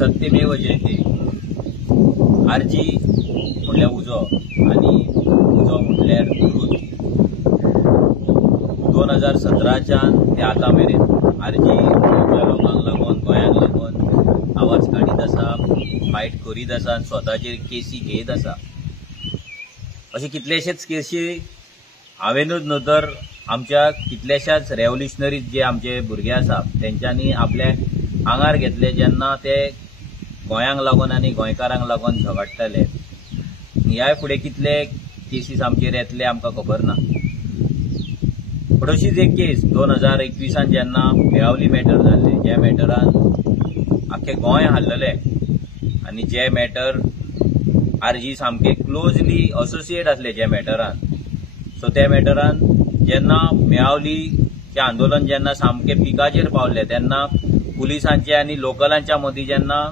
सत्यमेव जयते. आरजी म्हणल्यार उजो आणि उजो म्हणल्यार ट्रुथ. 2017च्यान ते आतां मेरेन आरजी गोंयच्या लोकांक लागून गोंयांक लागून आवाज काडीत आसा, फायट करीत आसा आनी स्वताचेर केसी घेत आसा. अशे कितलेशेच केसी हांवेनूच न्हू तर आमच्या कितल्याशाच रेव्होल्युशनरीज जे आमचे भुरगे आसा तेंच्यांनी आपल्या आंगार घेतले जेन्ना ते गोंयांक लागून आनी गोंयकारांक लागून झगडटाले. ह्या फुडें कितले केसीस आमचेर येतले आमकां खबर ना. पण अशीच एक केस 2021 जेन्ना मेळावली मॅटर जाल्ले, ज्या मॅटरान आख्खे गोंय हाल्लले आनी जे मॅटर आरजी सामके क्लोजली असोसिएट आसले जे मॅटरान. सो त्या मॅटरान जेन्ना मेळावलीचें आंदोलन जेन्ना सामके पिकाचेर पावले तेन्ना पुलिसांचे आनी लोकलांच्या मदीं जेन्ना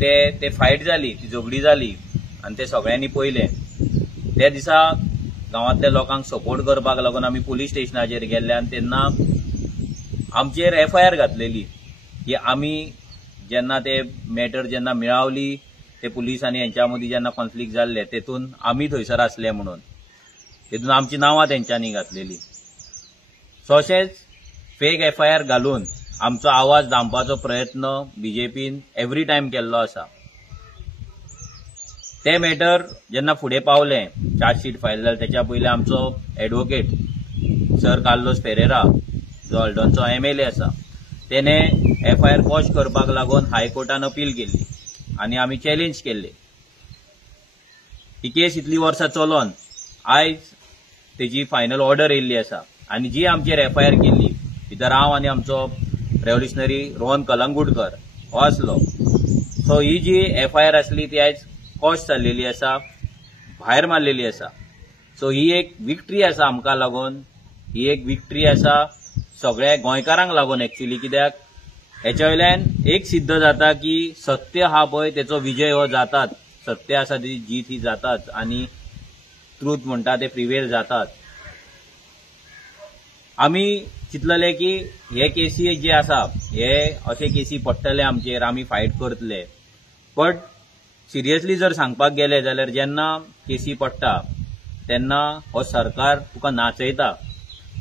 ते फायट जाली, ती झगडी जाली आनी ते सगळ्यांनी पळयलें. त्या दिसा गांवांतल्या लोकांक सपोर्ट करपाक लागून आमी पुलीस स्टेशनाचेर गेल्ले आनी तेन्ना आमचेर FIR घातलेली की आमी जेन्ना ते मॅटर जेन्ना मेळावली ते पुलीस आनी हेंच्या मदीं जेन्ना कॉन्फ्लिक्ट जाल्ले तेतून आमी थंयसर आसले म्हणून तेतून आमची नांवां तेंच्यांनी घातलेली. सो अशेंच फेक FIR घालून आमचो आवाज दामपाचो प्रयत्न BJPन एवरी टायम केल्लो आसा. ते मॅटर जेन्ना फुडें पावलें, चार्जशीट फायल जालें, तेच्या पयलीं आमचो एडवोकेट सर कार्लोस फेरेरा जो हल्डोनचो MLA आसा तेणे FIR क्वॉश करपाक लागून हायकोर्टान अपील केल्ली आनी आमी चॅलेंज केल्ले. ही केस इतली वर्सां चलोन आयज तेजी फायनल ऑर्डर येयल्ली आसा आनी जी आमचेर FIR केल्ली भितर हांव आनी आमचो रेव्होल्युशनरी रोहन कलंगूटकर हो आसलो. सो ही जी FIR आसली ती आयज क्वॉश जाल्लेली आसा, भायर मारलेली आसा. सो ही एक विक्ट्री आसा आमकां लागून, ही एक विक्ट्री आसा सगळ्या गोंयकारांक लागून एक्चुअली. कित्याक हेच्या वयल्यान एक सिद्ध जाता की सत्य हा पळय तेचो विजय हो जाताच. सत्य आसा ती जीत ही जाताच आनी ट्रुथ म्हणटा ते प्रिवेल जातात. आमी चिंतलेले की हे केसी जे आसा हे अशे केसी पडटले आमचेर, आमी फायट करतले. बट सिरियसली जर सांगपाक गेले जाल्यार जेन्ना केसी पडटा तेन्ना हो सरकार तुका नाचयता.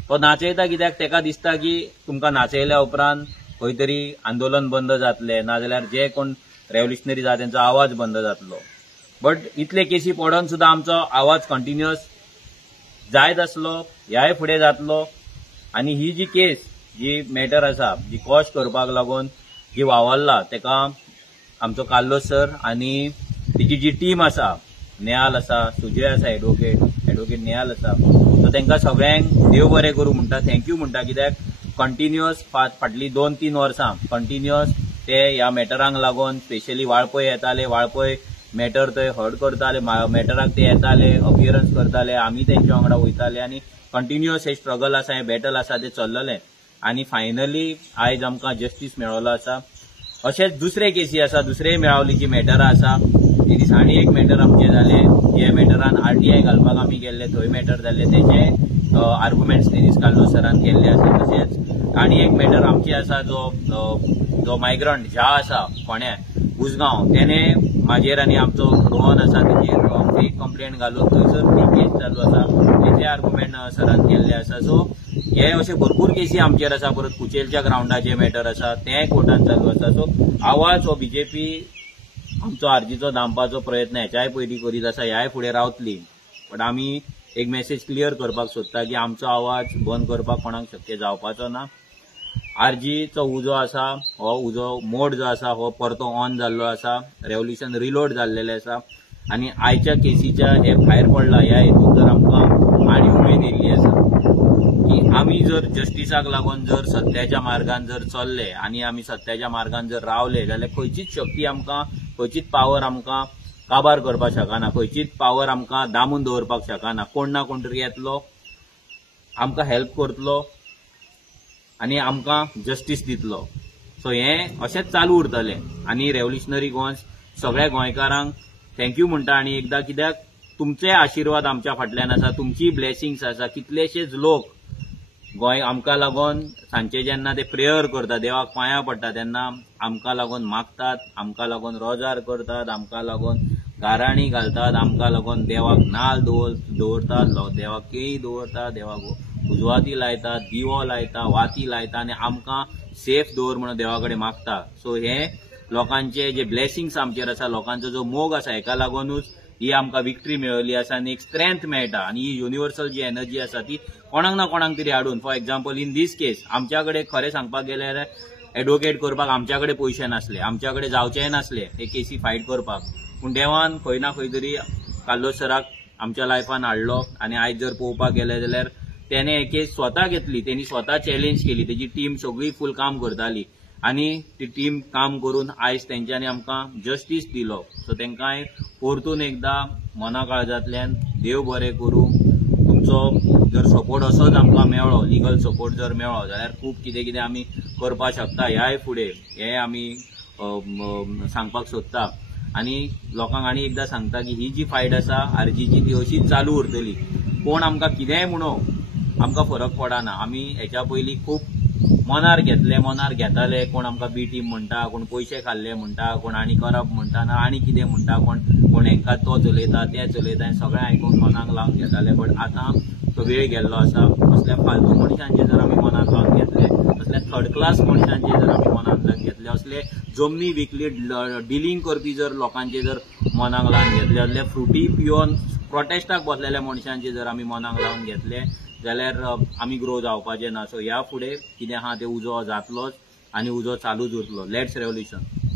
तो नाचयता कित्याक तेका दिसता की तुमकां नाचयल्या उपरांत खंय तरी आंदोलन बंद जातलें, नाजाल्यार जे कोण रेव्होल्युशनरी आसा तेंचो आवाज बंद जातलो. बट इतले केसी पडोन सुद्दां आमचो आवाज कंटिन्युअस जायत आसलो, ह्याय फुडें जातलो. आनी ही जी केस, जी मॅटर आसा, जी क्वॉश करपाक लागून जी वावरला तेका आमचो कार्लोस सर आनी तेजी जी टीम आसा, नेहाल आसा, सुजय आसा, एडवोकेट नेहाल आसा, सो तेंकां सगळ्यांक देव बरें करूं म्हणटा, थँक्यू म्हणटा. कित्याक कंटिन्युअस फाटलीं 2-3 वर्सां कंटिन्युअस ते ह्या मॅटरांक लागून स्पेशली वाळपय येताले, वाळपय मॅटर थंय हर्ट करताले, मॅटराक ते येताले, अपियरन्स करताले, आमी तेंच्या वांगडा वयताले आनी कंटिन्युअस हे स्ट्रगल आसा, हे बॅटल आसा ते चल्ललें. आनी फायनली आयज आमकां जस्टीस मेळ्ळो आसा. अशेंच दुसरे केसी आसा, दुसरे मेळावलीची मॅटरां आसा. ते दिसांनी एक मॅटर आमचे जाले, जे मॅटरान RTI घालपाक आमी गेल्ले, थंय मॅटर जाल्ले, तेचे आर्ग्युमेंट्स दिनीश कार्लोस सरान केल्ले आसा. तशेंच आनी एक मॅटर आमचे आसा जो मायग्रंट झा आसा फोंड्या उसगांव, तेणे म्हाजेर आनी आमचो रोहन आसा तेजेर फेक कंप्लेंट घालून थंयसर ती केस चालू आसा, तेचे आर्ग्युमेंट सरान केल्ले आसा. सो हे अशे भरपूर केसी आमचेर आसा. परत कुचेलच्या ग्राउंडाचे मॅटर आसा तेंय कोर्टान चालू आसा. सो आवाज हो BJP आमचो आरजीचो दामपाचो प्रयत्न हेच्याय पयलीं करीत आसा, ह्याय फुडें रावतली. बट आमी एक मेसेज क्लियर करपाक सोदता की आमचो आवाज बंद करपाक कोणाक शक्य जावपाचो ना. आरजीचो उजो आसा, हो उजो मोड जो आसा हो परतो ऑन जाल्लो आसा, रेव्होल्युशन रिलोड जाल्लेलें आसा. आनी आयच्या केसीच्या हे भायर पडला ह्या हेतून जर आमकां आनी उमेद येयल्ली आसा की आमी जर जस्टिसाक लागून जर सत्याच्या मार्गान जर चल्ले आनी आमी सत्याच्या मार्गान जर रावले जाल्यार खंयचीच शक्ती आमकां, खंयचीच पावर आमकां काबार करपाक शकना, खंयचीच पावर आमकां दामून दवरपाक शकना. कोण ना कोण तरी येतलो, आमकां हेल्प करतलो आनी आमकां जस्टीस दितलो. सो हें अशेंच चालू उरतलें. आनी रेव्होल्युशनरी गोंय सगळ्या गोंयकारांक थँक्यू म्हणटा. आनी एकदां कित्याक तुमचे आशिर्वाद आमच्या फाटल्यान आसा, तुमची ब्लेसिंग्स आसा. कितलेशेच लोक गोंय आमकां लागून सांचे जेन्ना ते प्रेयर करता, देवाक पांयां पडटा, तेन्ना आमकां लागून मागतात, आमकां लागून रोजार करतात, आमकां लागून गाराणी घालतात, आमकां लागून देवाक नाल दवरतात, देवाक केळी दवरतात, देवाक उजवाती लायतात, दिवो लायता, वाती लायता आनी आमकां सेफ दवर म्हणून देवा कडेन मागता. सो हे लोकांचे जे ब्लेसिंग्स आमचेर आसा, लोकांचो जो मोग आसा, हेका लागूनच ही आमकां विक्ट्री मेळिल्ली आसा आनी एक स्ट्रेंथ मेळटा. आनी ही युनिवर्सल जी एनर्जी आसा ती कोणाक ना कोणाक तरी हाडून, for example in this case आमच्या कडेन खरें सांगपाक गेल्यार एडवोकेट करपाक आमच्या कडेन पयशे नासले, आमच्या कडेन जावचेय नासले हे केसी फायट करपाक, पूण देवान खंय ना खंय तरी कार्लोस सराक आमच्या लायफान हाडलो. आनी आयज जर पळोवपाक गेले जाल्यार त्याने हे केस स्वता घेतली, त्यांनी स्वता चॅलेंज केली, तेजी टीम सगळी फूल काम करताली आनी ती टीम काम करून आयज तेंच्यांनी आमकां जस्टीस दिलो. सो तेंकां परतून एकदा मना काळजांतल्यान देव बरें करूं. तुमचो जर सपोर्ट असोच आमकां मेळ्ळो, लिगल सपोर्ट जर मेळ्ळो जाल्यार खूब कितें कितें आमी करपाक शकता ह्याय फुडें, हे आमी सांगपाक सोदता. आनी लोकांक आनी एकदां सांगता की ही जी फायट आसा आरजीची ती अशीच चालू उरतली. कोण आमकां कितेंय म्हणो आमकां फरक पडना. आमी हेच्या पयलीं खूब मनार घेताले, कोण आमकां बी टीम म्हणटा, कोण पयशे खाल्ले म्हणटा, कोण आनी करप म्हणटा ना आनी कितें म्हणटा, कोण हेंकां तो चलयता तें चलयता, हें सगळें आयकून मनाक लावन घेताले. बट आतां तो वेळ गेल्लो आसा. असल्या फालतू मनशांचे जर आमी मनाक लावन घेतले, असल्या थर्ड क्लास मनशांचे जर आमी मनाक घेतले, असले जमनी विकली डिलींग करपी जर लोकांचे जर मनाक लावन घेतले, असले फ्रुटी पिवन प्रोटेस्टाक बसलेल्या मनशांचे जर आमी मनाक लावन घेतले जाल्यार आमी ग्रो जावपाचे ना. सो ह्या फुडें कितें आहा तें उजो जातलोच आनी उजो चालूच उरतलो. Let's revolution.